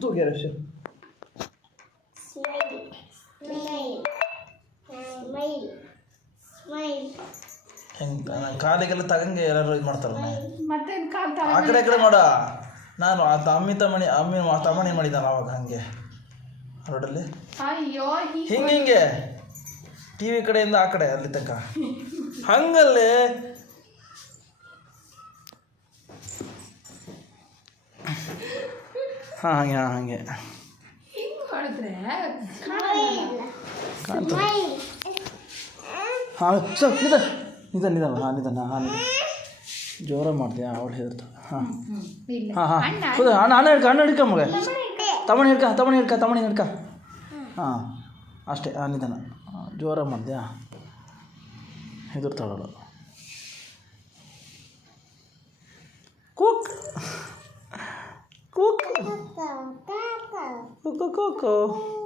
ತೂಗ್ಯಾರ ಹೆಂಗೆ ಕಾಲಿಗೆಲ್ಲ ತಗಂಗೆ ಎಲ್ಲರೂ ಇದು ಮಾಡ್ತಾರೆ ಆ ಕಡೆ ಮಾಡ ನಾನು ಆ ತಮ್ಮಣಿ ಮಾಡಿದ್ದಾನೆ ಅವಾಗ ಹಂಗೆ ರೋಡಲ್ಲಿ ಹಿಂಗೆ ಟಿ ವಿ ಕಡೆಯಿಂದ ಆ ಕಡೆ ಅಲ್ಲಿ ತನಕ ಹಂಗಲ್ಲೇ ಹಾಂ ಹಾಗೆ ಹಾಂ ಸರ್ ನಿಧಾನ ಜೋರ ಮಾಡ್ತೀಯಾ ಅವಳು ಹೇಳ್ತಾ ಹಾಂ ಹೌದಾ ಅಣ್ಣ ಹಿಡ್ಕ ಮಗ ತಮಣಿ ಹಿಡ್ಕ ಹಾಂ ಅಷ್ಟೇ ನಿಧಾನ ಜೋರ ಮಾಡ್ತೀಯಾ ಹೆದರ್ತಾಳಳು ಕೂಕ್ ಕೂಕ್ ಕೂಕು